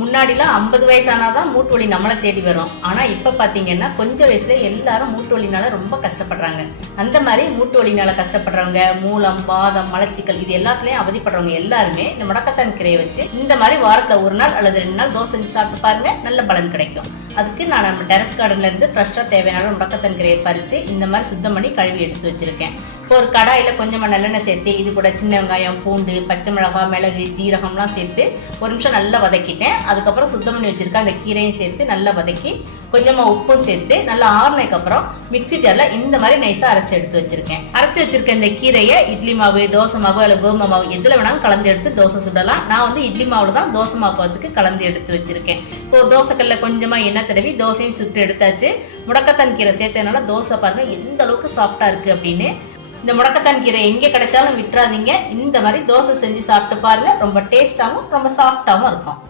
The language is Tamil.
முன்னாடிலாம் 50 வயசானாதான் மூட்டு வலி நம்மளை தேடி வரும். ஆனா இப்ப பாத்தீங்கன்னா கொஞ்ச வயசுல எல்லாரும் மூட்டு வலினால ரொம்ப கஷ்டப்படுறாங்க. அந்த மாதிரி மூட்டு வலினால கஷ்டப்படுறவங்க, மூலம், வாதம், மலச்சிக்கல் இது எல்லாத்துலயும் அவதிப்படுறவங்க எல்லாருமே இந்த முடக்கத்தான் கீரையை வச்சு இந்த மாதிரி வாரத்துல 1 நாள் அல்லது 2 நாள் தோசை செஞ்சு சாப்பிட்டு பாருங்க, நல்ல பலன் கிடைக்கும். அதுக்கு நான் நம்ம டெரஸ் கார்டன்ல இருந்து ஃப்ரெஷ்ஷா தேவையான முடக்கத்தான் கீரையை பறிச்சு இந்த மாதிரி சுத்தம் பண்ணி கழுவி எடுத்து வச்சிருக்கேன். இப்போ ஒரு கடாயில கொஞ்சமா நல்லெண்ணெய் சேர்த்து இது கூட சின்ன வெங்காயம், பூண்டு, பச்சை மிளகாய், மிளகு, ஜீரகம்லாம் சேர்த்து 1 நிமிஷம் நல்லா வதக்கிட்டேன். அதுக்கப்புறம் சுத்தம் பண்ணி வச்சிருக்க அந்த கீரையும் சேர்த்து நல்லா வதக்கி கொஞ்சமா உப்பும் சேர்த்து நல்லா ஆறுனதுக்கு அப்புறம் மிக்ஸி ஜார்ல இந்த மாதிரி நைஸா அரைச்சு எடுத்து வச்சிருக்கேன். அரைச்சு வச்சிருக்க இந்த கீரையை இட்லி மாவு, தோசை மாவு அல்ல கோதுமை மாவு எதுல வேணாலும் கலந்து எடுத்து தோசை சுடலாம். நான் வந்து இட்லி மாவுல தான் தோசை மாவுக்கு கலந்து எடுத்து வச்சிருக்கேன். இப்போ தோசைக்கல்ல கொஞ்சமா எண்ணெய் தடவி தோசையும் சுட்டு எடுத்தாச்சு. முடக்கத்தான் கீரை சேர்த்ததுனால தோசை பாருங்க எந்த அளவுக்கு சாஃப்டா இருக்கு அப்படின்னு. இந்த முடக்கத்தான் கீரை எங்க கிடைச்சாலும் விட்டுறாதீங்க. இந்த மாதிரி தோசை செஞ்சு சாப்பிட்டு பாருங்க, ரொம்ப டேஸ்டாவும் ரொம்ப சாஃப்டாவும் இருக்கும்.